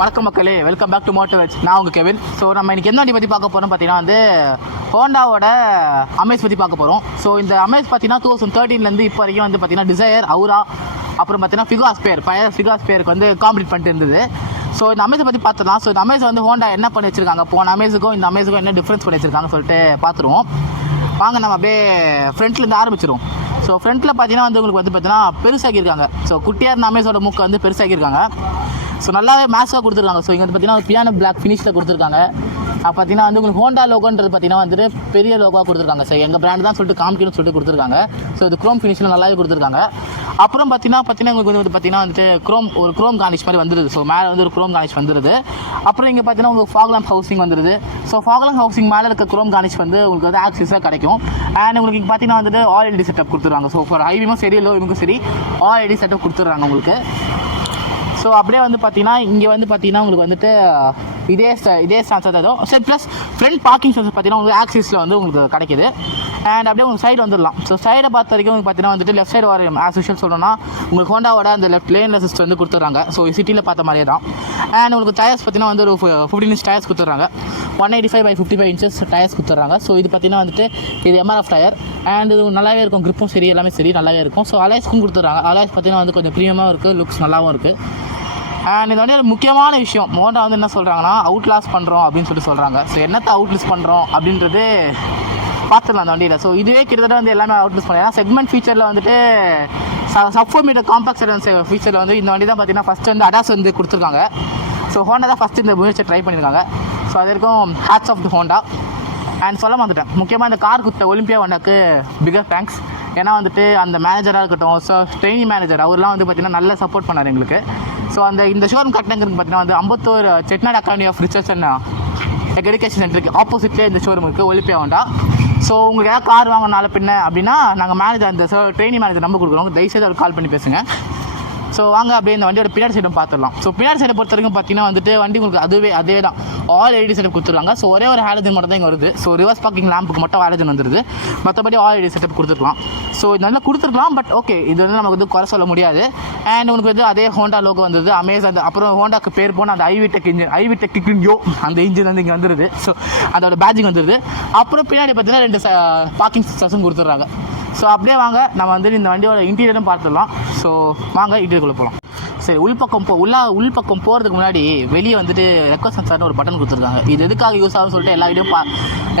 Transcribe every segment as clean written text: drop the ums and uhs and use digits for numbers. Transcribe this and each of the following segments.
வணக்கம் மக்களே, welcome back to motivate. நான் உங்கள் கெவின். ஸோ நம்ம இன்றைக்கி எந்த வண்டி பற்றி பார்க்க போகிறோம் பார்த்தீங்கன்னா வந்து ஹோண்டாவோட அமேஸ் பற்றி பார்க்க போகிறோம். ஸோ இந்த அமேஸ் பார்த்தீங்கன்னா 2013 இப்போ வரைக்கும் வந்து பார்த்தீங்கன்னா டிசையர், அவுரா, அப்புறம் பார்த்தீங்கன்னா ஃபிகா ஸ்பேர், பழைய ஃபிகா ஸ்பேருக்கு வந்து காம்பீட் பண்ணிட்டு இருந்தது. ஸோ இந்த அமேஸை பற்றி பார்த்துலாம். ஸோ இந்த அமேஸ் வந்து ஹோண்டா என்ன பண்ணி வச்சிருக்காங்க, போன அமேஸுக்கும் இந்த அமேஸுக்கும் என்ன டிஃப்ரென்ஸ் பண்ணி வச்சிருக்காங்கன்னு சொல்லிட்டு பார்த்துருவோம். வாங்க நம்ம அப்படியே ஃப்ரண்ட்லேருந்து ஆரம்பிச்சிருவோம். ஸோ ஃப்ரண்ட்டில் பார்த்தீங்கன்னா வந்து உங்களுக்கு வந்து பார்த்தீங்கன்னா பெருசாகியிருக்காங்க. ஸோ குட்டியாக இருந்த அமேஸோட மூக்கை வந்து பெருசாகியிருக்காங்க. ஸோ நல்லாவே மேக்ஸாக கொடுத்துருக்காங்க. ஸோ இங்கே வந்து பார்த்தீங்கன்னா பியானோ பிளாக் ஃபினிஷில் கொடுத்துருக்காங்க. பார்த்தீங்கன்னா வந்து உங்களுக்கு ஹோண்டா லோகோன்றது பார்த்தீங்கன்னா வந்துட்டு பெரிய லோகோவாக கொடுத்துருக்காங்க. ஸோ எங்கள் பிராண்ட் தான் சொல்லிட்டு காமிக்கணும்னு சொல்லிட்டு கொடுத்துருக்காங்க. ஸோ இது க்ரோம் ஃபினிஷில் நல்லாவே கொடுத்துருக்காங்க. அப்புறம் பார்த்தீங்கன்னா உங்களுக்கு வந்து பார்த்தீங்கன்னா வந்துட்டு க்ரோம் கார்னிஷ் மாதிரி வந்துடுது. ஸோ மேலே வந்து ஒரு க்ரோம் கார்னிஷ் வந்துடுது. அப்புறம் இங்கே பார்த்தீங்கன்னா உங்களுக்கு ஃபாக் லேம்ப் ஹவுசிங் வந்துடுது. ஸோ ஃபாக் லேம்ப் ஹவுசிங் மேலே இருக்க க்ரோம் கார்னிஷ் வந்து உங்களுக்கு வந்து ஆக்சிஸாக கிடைக்கும். அண்ட் உங்களுக்கு இங்கே பார்த்தீங்கன்னா வந்துட்டு ஆல் எல்இடி செட்டப் கொடுத்துருவாங்க. ஸோ ஃபார் ஹைவியும் சரி லோ விமுக்கும் சரி ஆல் எல்இடி செட்டப் கொடுத்துட்றாங்க உங்களுக்கு. ஸோ அப்படியே வந்து பார்த்தீங்கன்னா இங்கே வந்து பார்த்தீங்கன்னா உங்களுக்கு வந்துட்டு இதே ஸ்டான்ஸாக தான் இருக்கும். சரி ப்ளஸ் ஃப்ரண்ட் பார்க்கிங் ஸ்டான்ஸ் பார்த்தீங்கன்னா உங்களுக்கு ஆக்சிஸில் வந்து உங்களுக்கு கிடைக்குது. அண்ட் அப்படியே உங்களுக்கு சைடு வந்துடலாம். ஸோ சைடை பார்த்த வரைக்கும் உங்களுக்கு பார்த்தீங்கன்னா வந்துட்டு லெஃப்ட் சைடு வர ஆஸ் யூஷுவல் சொல்லணும்னா உங்களுக்கு ஹோண்டாவோட அந்த லெஃப்ட் லேன் அசிஸ்ட் வந்து கொடுத்துட்றாங்க. ஸோ சிட்டியில் பார்த்த மாதிரியே தான். அண்ட் உங்களுக்கு டயர்ஸ் பார்த்தீங்கன்னா வந்து ஒரு 15 inch டயர்ஸ் கொடுத்துட்றாங்க. 185/55 inches டயர்ஸ் கொடுத்துட்றாங்க. ஸோ இது பார்த்தீங்கன்னா வந்துட்டு இது எம்ஆர்எஃப் டயர். அண்ட் இது நல்லாவே இருக்கும், கிரிப்பும் சரி எல்லாமே சரி நல்லாவே இருக்கும். ஸோ அலைஸ்க்கும் கொடுத்துட்றாங்க. அலைஸ் பார்த்தீங்கன்னா வந்து கொஞ்சம் ப்ரீமியமாக இருக்குது, லுக்ஸ் நல்லாவும் இருக்குது. அண்ட் இது வந்து ஒரு முக்கியமான விஷயம். ஹோண்டா வந்து என்ன சொல்கிறாங்கன்னா அவுட்லாஸ் பண்ணுறோம் அப்படின்னு சொல்கிறாங்க. ஸோ என்னத்தை அவுட்லிஸ் பண்ணுறோம் அப்படின்றது பார்த்துடலாம் அந்த வண்டியில். ஸோ இதுவே கிட்டத்தட்ட வந்து எல்லாமே அவுட்லிஸ் பண்ணலாம். ஏன்னா செக்மெண்ட் ஃபீச்சரில் வந்துட்டு சப் 4 மீட்டர் காம்பாக்ட் ஃபீச்சரில் வந்து இந்த வண்டி தான் பார்த்தீங்கன்னா ஃபஸ்ட்டு வந்து அடாஸ் வந்து கொடுத்துருக்காங்க. ஸோ ஹோண்டா தான் ஃபஸ்ட்டு இந்த முயற்சியை ட்ரை பண்ணியிருக்காங்க. ஸோ அது வரைக்கும் hats off the Honda. And சொல்ல வந்துட்டேன், முக்கியமாக இந்த கார் கொடுத்த ஒலிம்பியா ஹோண்டாக்கு பிகர் தேங்க்ஸ். ஏன்னா வந்துட்டு அந்த மேனேஜராக இருக்கட்டும், ஸோ ட்ரெயினிங் மேனேஜர் அவர்லாம் வந்து பார்த்திங்கன்னா நல்லா சப்போர்ட் பண்ணார் எங்களுக்கு. ஸோ இந்த ஷோரூம் கட்டினங்கிறது பார்த்தீங்கன்னா வந்து Ambattur Chettinad academy of research and education சென்டருக்கு ஆப்போசிட்லேயே இந்த ஷோரூம் இருக்குது, ஒலிம்பியா ஹோண்டா. ஸோ உங்களுக்கு ஏதாவது கார் வாங்கினால பின்ன அப்படின்னா நாங்கள் மேனேஜர் அந்த ட்ரெயினிங் மேனேஜர் நம்பர் கொடுக்குறோம், தயவுசெய்து அவர் கால் பண்ணி பேசுங்க. ஸோ வாங்க அப்படியே இந்த வண்டியோட பின்னாடி சைடும் பார்த்துடலாம். ஸோ பின்னாடி சைடை பொறுத்த வரைக்கும் பார்த்தீங்கன்னா வந்துட்டு வண்டி உங்களுக்கு அதே தான் ஆல் எல்இடி செட்டப் கொடுத்துருக்காங்க. ஸோ ஒரே ஒரு ஹாலஜன் மட்டும் தான் இங்கே வருது. ஸோ ரிவர்ஸ் பார்க்கிங் லேம்புக்கு மட்டும் ஹாலஜன் வந்துடுது. மற்றபடி ஆல் எல்இடி செட்டப் கொடுத்துருக்கலாம். ஸோ இது நல்லா கொடுத்துருக்கலாம், பட் ஓகே இது வந்து நமக்கு வந்து குறை சொல்ல முடியாது. அண்ட் உங்களுக்கு வந்து அதே ஹோண்டா லோகோ வந்தது, அமேசான். அப்புறம் ஹோண்டாக்கு பேர் போன அந்த ஐவிடெக் டிக்யோ அந்த இன்ஜின் வந்து இங்கே வந்துடுது. ஸோ அதோட பேட்சிங் வந்துடுது. அப்புறம் பின்னாடி பார்த்தீங்கன்னா 2 பார்க்கிங் சென்சர்ஸும் கொடுத்துட்றாங்க. ஸோ அப்படியே வாங்க நம்ம வந்து இந்த வண்டியோட இன்டீரியரும் பார்த்துடலாம். ஸோ வாங்க இன்டீரியருக்குள்ளே போகலாம். சரி, உள்பக்கம் போகிறதுக்கு முன்னாடி வெளியே வந்துட்டு ரெக்வஸ்ட் சென்சார்னு ஒரு பட்டன் கொடுத்துருக்காங்க. இது எதுக்காக யூஸ் ஆகும்னு சொல்லிட்டு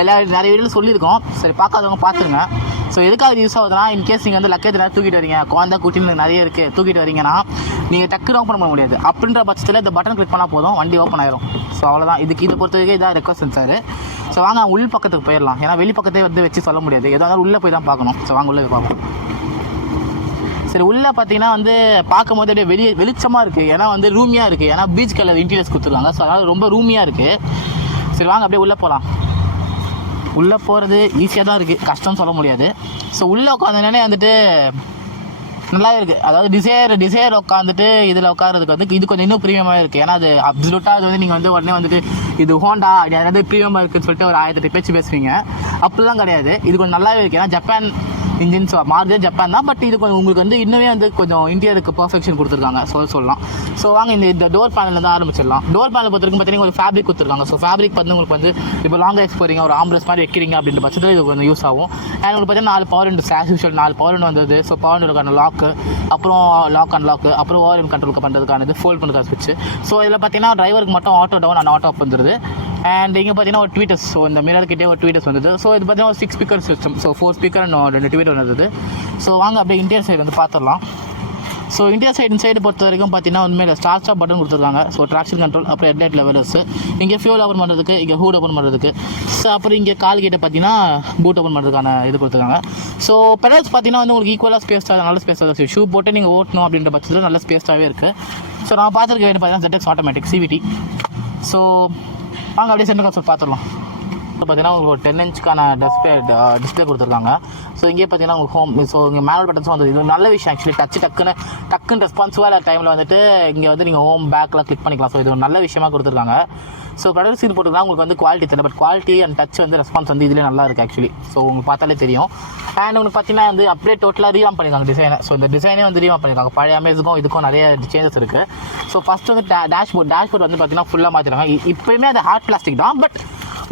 நிறைய வீடியோவில் சொல்லியிருக்கோம். சரி, பார்க்காதவங்க பார்த்துருங்க. ஸோ எதுக்காக யூஸ் ஆகுதுன்னா, இன்கேஸ் நீங்கள் வந்து லக்கேஜ் நிறைய தூக்கிட்டு வரீங்க, குழந்தை குட்டின்னு நிறைய இருக்குது தூக்கிட்டு வரீங்கன்னா நீங்கள் டக்குன்னு ஓப்பன் பண்ண முடியாது. அப்படின்ற பட்சத்தில் இந்த பட்டன் கிளிக் பண்ணால் போதும், வண்டி ஓப்பன் ஆயிரும். ஸோ அவ்வளோதான். இதை பொறுத்த வரைக்கும் இதான் ரெக்வஸ்ட் சென்சார். ஸோ வாங்க உள் பக்கத்துக்கு போயிடலாம். ஏன்னா வெளி பக்கத்தை வந்து வச்சு சொல்ல முடியாது, எதாக இருந்தாலும் உள்ளே போய் தான் பார்க்கணும். ஸோ வாங்க உள்ளே போய் பார்ப்போம். சரி, உள்ளே பார்த்தீங்கன்னா வந்து பார்க்கும்போது அப்படியே வெளிச்சமாக இருக்குது. ஏன்னா வந்து ரூமியாக இருக்குது. ஏன்னா பீச் கலர் இன்டீரியர்ஸ் கொடுத்துருக்காங்க. ஸோ அதனால் ரொம்ப ரூமியாக இருக்குது. சரி வாங்க அப்படியே உள்ளே போகலாம். உள்ளே போகிறது ஈஸியாக தான் இருக்குது, கஷ்டம்னு சொல்ல முடியாது. ஸோ உள்ளே உட்காந்துனே வந்துட்டு நல்லாவே இருக்குது. அதாவது டிசையர் உட்காந்துட்டு இதில் உட்காரதுக்கு வந்து இது கொஞ்சம் இன்னும் ப்ரீமியமாக இருக்குது. ஏன்னா அது அப்சல்யூட்டாக அது வந்து நீங்கள் வந்து உடனே வந்துட்டு இது ஹோண்டா யாராவது ப்ரீமியமாக இருக்குதுன்னு சொல்லிட்டு ஒரு 1008 பேச்சு பேசுவீங்க. அப்படிலாம் கிடையாது. இது கொஞ்சம் நல்லாவே இருக்குது. ஏன்னா ஜப்பான் இன்ஜின்ஸ் மாறுதே ஜப்பான் தான், பட் இது கொஞ்சம் உங்களுக்கு வந்து இன்னுமே வந்து கொஞ்சம் இன்டீரியருக்கு பர்ஃபெக்ஷன் கொடுத்துருக்காங்க சொல்லலாம். ஸோ வாங்க இந்த டோர் பேனலில் தான் ஆரம்பிச்சிடலாம். டோர் பேனல் பொறுத்த வரைக்கும் பார்த்தீங்கன்னா ஒரு ஃபேப்ரிக் கொடுத்துருக்காங்க. ஸோ ஃபேப்ரிக் வந்து உங்களுக்கு வந்து இப்போ லாங் ரைஸ் போகிறீங்க, ஒரு ஆம்ப்ரஸ் மாதிரி வைக்கிறீங்க அப்படின்ற பட்சத்தில் இது கொஞ்சம் யூஸ் ஆகும். அண்ட் உங்களுக்கு பார்த்தீங்கன்னா 4 power window, as usual 4 power window வந்தது. ஸோ பவர் விண்டோக்கான லாக்கு, அப்புறம் லாக் அன்லாக்கு, அப்புறம் ஓவர் கண்ட்ரோலுக்கு பண்ணுறதுக்கானது, ஃபோல்ட் பண்ணுறதுக்கான ஸ்விட்ச். ஸோ இதில் பார்த்தீங்கன்னா டிரைவருக்கு மட்டும் ஆட்டோ டவுன் அண்ட் ஆட்டோ அப் வந்துடுது. அண்ட் இங்கே பார்த்தீங்கன்னா ஒரு ட்வீட்டர்ஸ். ஸோ இந்த மிரர்கிட்டே ஒரு ட்வீட்டர்ஸ் வந்தது. ஸோ இது பார்த்தீங்கன்னா ஒரு 6 speaker system. So 4 speaker and 2 tweeter வந்தது. ஸோ வாங்க அப்படியே இன்டீரியர் சைடு வந்து பார்த்துடலாம். ஸோ இன்டீரியர் சைடு பொறுத்த வரைக்கும் பார்த்தீங்கன்னா உண்மையில் ஸ்டார்ட் ஸ்டாப் பட்டன் கொடுத்துருக்காங்க. ஸோ ட்ராக்ஷன் கண்ட்ரோல், அப்புறம் ஹெட்லைட் லெவல்ஸ், இங்கே ஃபியூல் ஓப்பன் பண்ணுறதுக்கு, இங்கே ஹூட் ஓப்பன் பண்ணுறதுக்கு. ஸோ அப்புறம் இங்கே கால் கிட்ட பார்த்தீங்கன்னா பூட் ஓப்பன் பண்ணுறதுக்கான இது கொடுத்துருக்காங்க. ஸோ பெடல்ஸ் பார்த்தீங்கன்னா வந்து உங்களுக்கு ஈக்குவலாக ஸ்பேஸாக நல்ல ஸ்பேஸாக ஷூ போட்டு நீங்கள் ஓட்டணும் அப்படின்ற பட்சத்தில் நல்ல ஸ்பேஸாகவே இருக்குது. ஸோ நான் பார்த்துருக்க வேண்டிய பார்த்தீங்கன்னா ZX ஆட்டோமேட்டிக் CVT. ஸோ வாங்க அப்படியே சென்டர் கன்சோல் பார்த்துடலாம். பார்த்தீங்கன்னா உங்களுக்கு ஒரு 10 inchக்கான டிஸ்பிளே கொடுத்துருக்காங்க. ஸோ இங்கே பார்த்தீங்கன்னா உங்களுக்கு ஹோம். ஸோ இங்கே மேனுவல் பட்டன்ஸும் வந்து இது நல்ல விஷயம். ஆக்சுவலி டக்குன்னு ரெஸ்பான்சிவாக டைமில் வந்துட்டு இங்கே வந்து நீங்கள் ஹோம் பேக்கில் கிளிக் பண்ணிக்கலாம். ஸோ இது ஒரு நல்ல விஷயமாக கொடுத்துருக்காங்க. ஸோ ப்ரொடக்ட் சீல் போட்டுருந்தா உங்களுக்கு வந்து குவாலிட்டி தெரியல, பட் குவாலிட்டி அண்ட் டச் வந்து ரெஸ்பான்ஸ் வந்து இதிலே நல்லா இருக்குது ஆக்சுவலி. ஸோ உங்களுக்கு பார்த்தாலே தெரியும். அண்ட் உங்களுக்கு பார்த்தீங்கன்னா வந்து அப்படியே டோட்டலாக ரீவாம் பண்ணியிருக்காங்க டிசைனை. ஸோ இந்த டிசைனே வந்து ரீவாம் பண்ணியிருக்காங்க. பழைய அமேஸுக்கும் இதுக்கும் நிறைய சேஞ்சஸ் இருக்குது. ஸோ ஃபஸ்ட்டு வந்து டேஷ்போர்ட் வந்து பார்த்தீங்கன்னா ஃபுல்லாக மாற்றிருக்காங்க. இப்போயுமே அது ஹார்ட் பிளாஸ்டிக் தான், பட்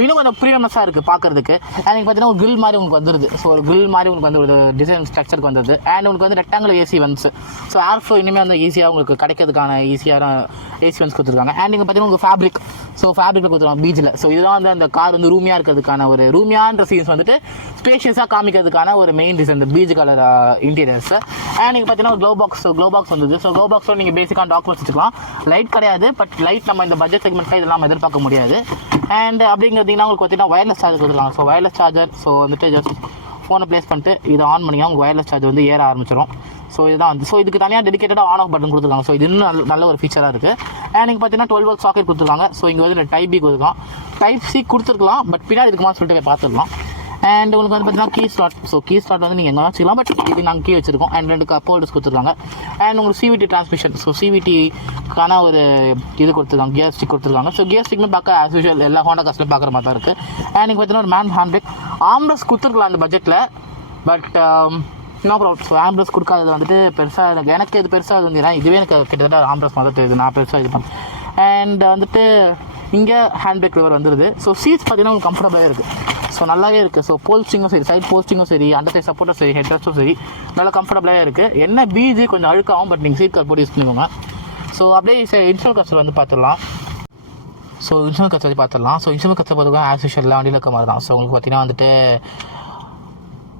இன்னும் கொஞ்சம் ப்ரீமியஸாக இருக்குது பார்க்குறதுக்கு. அண்ட் நீங்கள் பார்த்தீங்கன்னா ஒரு கிரில் மாதிரி உங்களுக்கு வந்துடுது. ஸோ ஒரு கிரில் மாதிரி உங்களுக்கு வந்து ஒரு டிசைன் ஸ்ட்ரக்சருக்கு வந்தது. அண்ட் உங்களுக்கு வந்து ரெக்டாங்கிள் ஏசி வந்து ஸோ ஏர் ஃப்ளோ இனிமேல் வந்து ஈஸியாக உங்களுக்கு கிடைக்கிறதுக்கான ஈஸியான ஏசி வந்து கொடுத்துருக்காங்க. அண்ட் நீங்கள் பார்த்தீங்கன்னா உங்களுக்கு ஃபேப்ரிக், ஸோ ஃபேப்ரிக்கில் கொடுத்துருவாங்க பீச்சில். ஸோ இதுதான் வந்து அந்த கார் வந்து ரூமியாக இருக்கிறதுக்கான ஒரு ரூமியான்ற சீன்ஸ் வந்துட்டு ஸ்பேஷியஸாக காமிக்கிறதுக்கான ஒரு மெயின் ரீசன் இந்த பீச் கலர் இன்டீரியர்ஸ். அண்ட் நீங்கள் பார்த்தீங்கன்னா ஒரு க்ளோ பாக்ஸ் வந்தது. ஸோ க்ளோ பாக்ஸில் நீங்கள் பேசிக்கான டாக்குமெண்ட்ஸ் வச்சுக்கலாம். லைட் கிடையாது, பட் லைட் நம்ம இந்த பட்ஜெட் செக்மெண்ட்டில் இதெல்லாம் எதிர்பார்க்க முடியாது. அண்ட் அப்படிங்கிறதுனா உங்களுக்கு பார்த்தீங்கன்னா வயர்லெஸ் சார்ஜர் கொடுத்துருக்காங்க. ஸோ வயர்லெஸ் சார்ஜர், ஸோ வந்துட்டு ஜஸ்ட் ஃபோனை ப்ளேஸ் பண்ணிட்டு இதை ஆன் பண்ணிங்கன்னா உங்கள் வயர்லெஸ் சார்ஜர் வந்து ஏற ஆரம்பிச்சிடும். ஸோ இதுதான் வந்து ஸோ இதுக்கு தனியாக டெடிகேட்டடாக ஆன் ஆஃப் பட்டன் கொடுத்துருக்காங்க. ஸோ இது இன்னும் நல்ல ஒரு ஃபீச்சராக இருக்குது. அண்ட் நீங்கள் பார்த்தீங்கன்னா 12 volt சாக்கெட் கொடுத்துருக்காங்க. ஸோ இங்கே வந்து டைப் பி கொடுத்துருக்கலாம், டைப் சி கொடுத்துருக்கலாம், பட் பின்னாடி இருக்குமான்னு சொல்லிட்டு போய் பார்த்துக்கலாம். அண்ட் உங்களுக்கு வந்து பார்த்தீங்கன்னா key slot. So key slot வந்து நீங்கள் எங்கே வச்சுக்கலாம், பட் இது நாங்கள் கீ வச்சுருக்கோம். அண்ட் 2 கப் ஹோல்டர்ஸ் கொடுத்துருக்காங்க. அண்ட் உங்களுக்கு சிவிடி டிரான்ஸ்மிஷன், ஸோ சிவிடிக்கான ஒரு இது கொடுத்துருக்காங்க, கியர் ஸ்டிக் கொடுத்துருக்காங்க. ஸோ கியர் ஸ்டிக்னு பார்க்க ஆஸ் யூஷுவல் எல்லா ஹோண்டா காஸ்ட்லையும் பார்க்குற மாதிரி தான் இருக்குது. அண்ட் நீங்கள் பார்த்தீங்கன்னா ஒரு மேன் ஹேண்ட் பிரேக் ஆம்ரஸ் கொடுத்துருக்கலாம் அந்த பட்ஜெட்டில், but no problem. So armrest கொடுக்காதது வந்துட்டு பெருசாக எனக்கு இது பெருசாக வந்து இதுவே எனக்கு கிட்டத்தட்ட ஆம்ரஸ் வந்துட்டு இது நான் பெருசாக இது பண்ணேன். அண்ட் வந்துட்டு இங்கே ஹேண்ட் பிரேக் லிவர் வந்துடுது. ஸோ சீட்ஸ் பார்த்தீங்கன்னா உங்களுக்கு கம்ஃபர்டபுளாக இருக்குது. ஸோ நல்லாவே இருக்குது. ஸோ போல்ஸ்டிங்கும் சரி, சைட் போல்ஸ்டிங்கும் சரி, அண்டர் சைட் சப்போர்ட்டும் சரி, ஹெட் ரெஸ்ட்டும் சரி, நல்லா கம்ஃபர்டபுளாக இருக்குது. என்ன பீஜ் கொஞ்சம் அழுக்காகும், பட் நீங்கள் சீட் கார்ட் போட்டு யூஸ் பண்ணிக்கோங்க. ஸோ அப்படியே இன்ஸ்ட்ருமெண்ட் கஸ்டர் வந்து பார்த்துடலாம். ஸோ இன்ஸ்ட்ருமெண்ட் கஸ்டர் பார்த்துடலாம். ஸோ இன்ஸ்ட்ருமெண்ட் கஸ்டர் பார்த்துக்கலாம் ஆஸ் யூஷுவல் வண்டியில் இருக்க மாதிரி தான். ஸோ உங்களுக்கு பார்த்தீங்கன்னா வந்துட்டு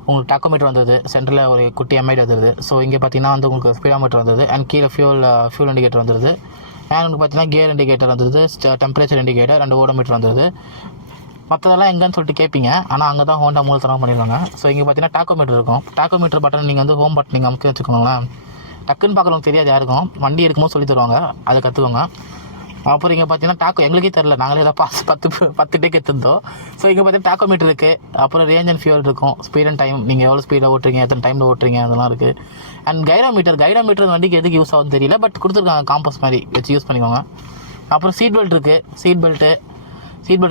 உங்களுக்கு டாக்கோமீட்டர் வந்தது, சென்டரில் ஒரு குட்டி எம்ஐடி வந்துடுது. ஸோ இங்கே பார்த்தீங்கன்னா வந்து உங்களுக்கு ஸ்பீடாமீட்டர் வந்தது. அண்ட் கீழே ஃபியூல் இண்டிகேட்டர் வந்துடுது. அண்ட் உங்களுக்கு பார்த்தீங்கன்னா கியர் இண்டிகேட்டர் வந்துடுது, டெம்பரேச்சர் இண்டிகேட்டர், அண்ட் ஓடோமீட்டர் வந்துடுது. மற்றதெல்லாம் எங்கன்னு சொல்லிட்டு கேட்பீங்க, ஆனால் அங்கே தான் ஹோண்டா மூலத்தனம் பண்ணியிருக்காங்க. ஸோ இங்கே பார்த்தீங்கன்னா டாக்கோமீட்டர் இருக்கும். டாக்கோமீட்டர் பட்டன் நீங்கள் வந்து ஹோம் பட்டன் நீங்கள் அமுக்கி வச்சுக்கோங்களேன். டக்குன்னு பார்க்குறவங்க தெரியாது யாருக்கும், வண்டி இருக்கும்போது சொல்லி தருவாங்க, அதை கற்றுக்கோங்க. அப்புறம் இங்கே பார்த்தீங்கன்னா டாக்கோ எங்களுக்கே தெரில, நாங்களே தான் 10 டேக் எடுத்துருந்தோம். ஸோ இங்கே பார்த்தீங்கன்னா டாக்கோமீட்டர் இருக்குது. அப்புறம் ரேஞ்ச் அண்ட் ஃபியூல் இருக்கும், ஸ்பீட் அண்ட் டைம், நீங்கள் எவ்வளோ ஸ்பீடாக ஓட்டுறீங்க, எத்தனை டைமில் ஓட்டுறீங்க, அதெல்லாம் இருக்குது. அண்ட் கைரோமீட்டர் வண்டிக்கு எதுக்கு யூஸ் ஆகுதுன்னு தெரியல, பட் கொடுத்துருக்காங்க காம்பஸ் மாதிரி வச்சு யூஸ் பண்ணிக்கோங்க. அப்புறம் சீட் பெல்ட் இருக்குது, சீட் பெல்ட்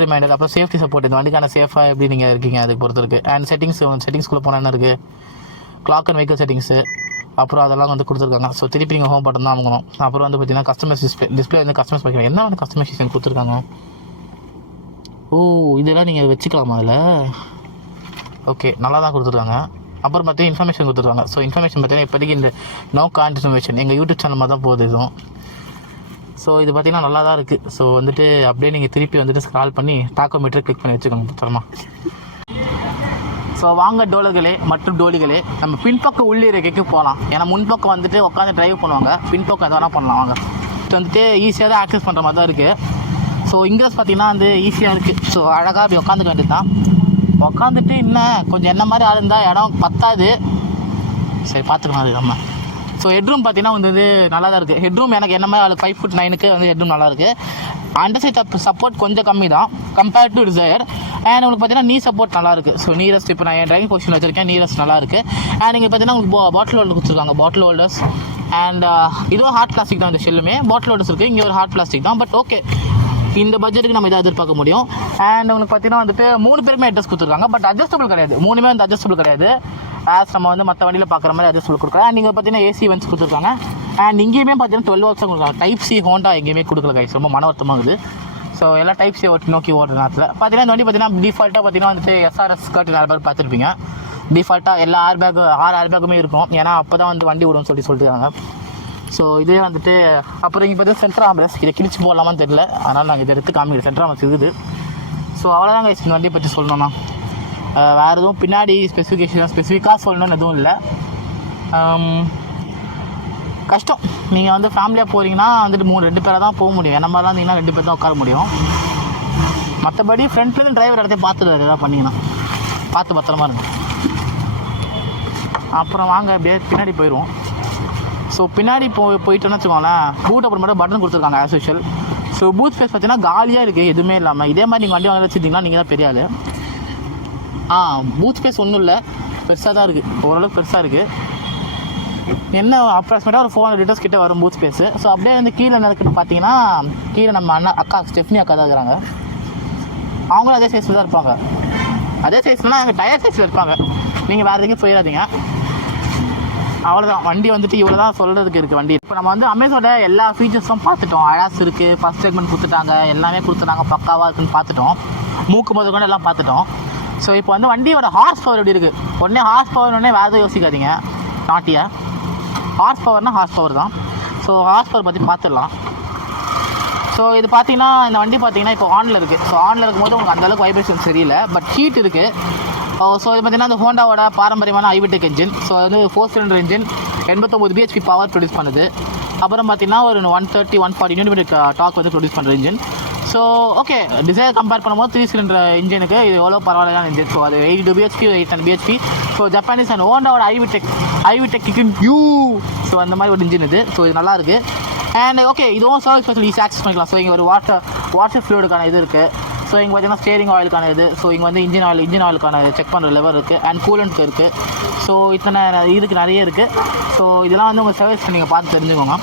ரிமைண்டர், அப்புறம் சேஃப்டி சப்போர்ட், இந்த வண்டிக்கான சேஃபாக எப்படி நீங்கள் இருக்கீங்க அதுக்கு பொறுத்து இருக்குது. அண்ட் செட்டிங்ஸ்குள்ளே போனால் என்ன இருக்குது, கிளாக் அண்ட் வெஹிக்கல் செட்டிங்ஸு, அப்புறம் அதெல்லாம் வந்து கொடுத்துருக்காங்க. ஸோ திருப்பி நீங்கள் ஹோம் பட்டன் தான் வாங்கணும். அப்புறம் வந்து பார்த்தீங்கன்னா கஸ்டமைஸ் டிஸ்பிளே வந்து கஸ்டமைஸ் பண்ணிக்கலாம். என்ன வந்து கஸ்டமைசேஷன் கொடுத்துருக்காங்க, ஓ இதெல்லாம் நீங்கள் வச்சுக்கலாமா அதில், ஓகே நல்லா தான் கொடுத்துருக்காங்க. அப்புறம் பார்த்தீங்கன்னா இன்ஃபர்மேஷன் கொடுத்துருக்காங்க. ஸோ இன்ஃபர்மேஷன் பார்த்தீங்கன்னா இப்போதைக்கு இந்த நோ கான்டினியூவேஷன் எங்கள் யூடியூப் சேனல் மாதிரி தான் போகுது இதுவும். ஸோ இது பார்த்திங்கன்னா நல்லா தான் இருக்குது. ஸோ வந்துட்டு அப்படியே நீங்கள் திருப்பி வந்துட்டு ஸ்க்ரால் பண்ணி டாக்கோமீட்டர் கிளிக் பண்ணி வச்சுக்கோங்க பத்திரமா. ஸோ வாங்க டோலர்களே மற்றும் டோலிகளே, நம்ம பின்பக்கம் உள்ளிருக்கைக்கு போகலாம். ஏன்னா முன்பக்கம் வந்துட்டு உட்காந்து ட்ரைவ் பண்ணுவாங்க, பின்பக்கம் எதை வேணால் பண்ணலாம். வாங்க. இது வந்துட்டு ஈஸியாக தான் ஆக்சஸ் பண்ணுற மாதிரி தான் இருக்குது. ஸோ இங்கிலீஷ் பார்த்திங்கன்னா வந்து ஈஸியாக இருக்குது. ஸோ அழகாக அப்படி உட்காந்துக்க வேண்டியது தான். உட்காந்துட்டு இன்னும் கொஞ்சம் என்ன மாதிரி ஆள் இருந்தால் இடம் பத்தாது, சரி பார்த்துக்கலாம் அது நம்ம. ஸோ ஹெட்ரூம் பார்த்தீங்கன்னா வந்து நல்லா தான் இருக்குது. ஹெட்ரூம் எனக்கு என்ன மாதிரி 5'9" வந்து ஹெட்ரூம் நல்லாயிருக்கு. அண்டர் சைட் சப்போர்ட் கொஞ்சம் கம்மி தான் கம்பேர்ட் டு டிசைர். அண்ட் உங்களுக்கு பார்த்தீங்கன்னா நீ சப்போர்ட் நல்லாயிருக்கு. ஸோ நீரஸ்ட் இப்போ நான் என் ட்ரைவிங் பொசிஷன் வச்சுருக்கேன், நீரஸ்ட் நல்லாயிருக்கு. அண்ட் நீங்கள் பார்த்தீங்கன்னா உங்களுக்கு பாட்டில் ஹோல்டர் கொடுத்துருக்காங்க, பாட்டில் ஹோல்டர்ஸ். அண்ட் இதுவும் ஹார்ட் பிளாஸ்டிக் தான், இந்த ஷெல்லுமே பாட்டில் ஹோல்டர்ஸ் இருக்குது. இங்கே ஒரு ஹார்ட் பிளாஸ்டிக் தான், பட் ஓகே இந்த பட்ஜெட்டுக்கு நம்ம இதை எதிர்பார்க்க முடியும். அண்ட் உங்களுக்கு பார்த்தீங்கன்னா வந்துட்டு 3 பேருமே அட்ஜஸ்ட் கொடுத்துருக்காங்க, பட் அட்ஜஸ்டபிள் கிடையாது. 3மே வந்து அட்ஜஸ்டபிள் கிடையாது. ஆஸ் நம்ம வந்து மற்ற வண்டியில் பார்க்குற மாதிரி அட்ஜஸ்டபிள் கொடுக்குறாங்க. அண்ட் நீங்கள் பார்த்தீங்கன்னா ஏசி வென்ஸ் கொடுத்துருக்காங்க. அண்ட் இங்கேயுமே பார்த்தீங்கன்னா 12 volts கொடுக்குறாங்க. டைப் சி ஹோண்டா எங்கேயுமே கொடுக்கல கைஸ், ரொம்ப மன வருத்தமாகுது. ஸோ எல்லாம் டைப் சி நோக்கி ஓடுற நேரத்தில் பார்த்தீங்கன்னா இந்த வண்டி பார்த்தீங்கன்னா டிஃபால்ட்டாக பார்த்தீங்கன்னா வந்துட்டு SRS கர்டன் ஏர் பேக் பார்த்துருப்பீங்க. டிஃபால்ட்டாக எல்லா ஏர் பேக்குமே இருக்கும், ஏன்னா அப்போ தான் வந்து வண்டி விடும்னு சொல்லியிருக்காங்க. ஸோ இதே வந்துட்டு அப்புறம் இங்கே பார்த்தீங்கன்னா சென்ட்ரல் ஆம்பரஸ், இதை கிழிச்சு போடலாமான்னு தெரியல, அதனால் நாங்கள் இதை எடுத்து காமிக்கிறேன். சென்ட்ரல் ஆம்பரஸ் இருக்குது. ஸோ அவ்வளோதாங்க இந்த வண்டியை பற்றி சொல்லணும்னா. வேறு எதுவும் பின்னாடி ஸ்பெசிஃபிக்காக சொல்லணும்னு எதுவும் இல்லை. கஷ்டம், நீங்கள் வந்து ஃபேமிலியாக போகிறீங்கன்னா வந்துட்டு 2 பேராக தான் போக முடியும். என்ன மாதிரிலாம் இருந்தீங்கன்னா 2 பேர் தான் உட்கார முடியும். மற்றபடி ஃப்ரண்ட்லேருந்து டிரைவர் இடத்தையும் பார்த்துட்டு எதாவது பண்ணிங்கன்னா பார்த்து பத்திரமா இருக்கும். அப்புறம் வாங்க அப்படியே பின்னாடி போயிடுவோம். ஸோ பின்னாடி போயிட்டோன்னு வச்சுக்கோங்களேன், பூட் அப்புறம் மட்டும் பட்டன் கொடுத்துருக்காங்க as usual. So booth space பார்த்தீங்கன்னா காலியாக இருக்குது, எதுவுமே இல்லாமல். இதே மாதிரி நீங்கள் வண்டி வாங்கி வச்சுட்டிங்கன்னா நீங்கள் தான் பெரிய ஆள். பூத் ஸ்பேஸ் ஒன்றும் இல்லை, பெருசாக தான் இருக்குது, ஓரளவுக்கு பெருசாக இருக்குது. என்ன அப்ராக்சிமேட்டாக ஒரு 400 லிட்டர்ஸ் கிட்ட வரும் பூத் ஸ்பேஸு. ஸோ அப்படியே வந்து கீழே என்ன இருக்குன்னு பார்த்தீங்கன்னா, கீழே நம்ம அக்கா ஸ்டெஃப்னி அக்கா தான் இருக்கிறாங்க. அவங்களும் அதே சைஸில் தான் இருப்பாங்க. அதே சைஸ்லாம் அங்கே டயர் சைஸில் இருப்பாங்க. நீங்கள் வேறு எதுக்கும் போயிடாதீங்க. அவ்வளோதான், வண்டி வந்துட்டு இவ்வளோ தான் சொல்கிறதுக்கு இருக்குது வண்டி. இப்போ நம்ம வந்து அமேஸோட எல்லா ஃபீச்சர்ஸும் பார்த்துட்டோம். அடாஸ் இருக்குது, ஃபஸ்ட் செக்மெண்ட் கொடுத்துட்டாங்க, எல்லாமே கொடுத்துட்டாங்க, பக்காவாக இருக்குன்னு பார்த்துட்டோம். மூக்கு முதல் கூட எல்லாம் பார்த்துட்டோம். ஸோ இப்போ வந்து வண்டியோட ஹார்ஸ் பவர் எப்படி இருக்குது, உடனே ஹார்ஸ் பவர்னே வேறு எதுவும் யோசிக்காதீங்க. நாட்டியா ஹார்ஸ் பவர்னால் ஹார்ஸ் பவர் தான். ஸோ ஹார்ஸ் பவர் பற்றி பார்த்துடலாம். ஸோ இது பார்த்தீங்கன்னா, இந்த வண்டி பார்த்தீங்கன்னா இப்போ ஆனில் இருக்குது. ஸோ ஆனில் இருக்கும்போது உங்களுக்கு அந்தளவுக்கு வைப்ரேஷன் சரியில்லை, பட் ஹீட் இருக்குது. ஸோ இது பார்த்தீங்கன்னா இந்த ஹோண்டாவோட பாரம்பரியமான ஐவிடெக் என்ஜின். ஸோ அது வந்து 4 cylinder engine, 89 BHP power produce பண்ணுது. அப்புறம் பார்த்தீங்கன்னா ஒரு 130-140 நியூட்டன் டாக் வந்து ப்ரொடியூஸ் பண்ணுற engine. So okay, Dzire compare பண்ணும்போது 3 சிலிண்டர் இன்ஜினுக்கு இது எவ்வளோ பரவாயில்லையான இன்ஜின். ஸோ அது 82 BHP, 810 BHP. So Japanese and ஹோண்டாவோட ஐவிடெக் கிக்கின் யூ. ஸோ அந்த மாதிரி ஒரு இன்ஜின் இது. ஸோ இது நல்லாயிருக்கு. அண்ட் ஓகே, இதுவும் சர்வீஸ் ஸ்பெஷல் ஈஸி ஆக்சஸ் பண்ணிக்கலாம். ஸோ இங்கே ஒரு வாட்டர் ஃப்ளூயிடுக்கான இது இருக்குது. ஸோ இங்கே பார்த்தீங்கன்னா ஸ்டேரிங் ஆயிலுக்கான இது. ஸோ இங்கே வந்து இன்ஜின் ஆயிலுக்கான செக் பண்ணுற லெவர் இருக்குது. அண்ட் கூலண்ட்க்கு இருக்குது. ஸோ இத்தனை இதுக்கு நிறைய இருக்குது. ஸோ இதெல்லாம் வந்து உங்கள் சர்வீஸ் நீங்கள் பார்த்து தெரிஞ்சுக்கோங்க.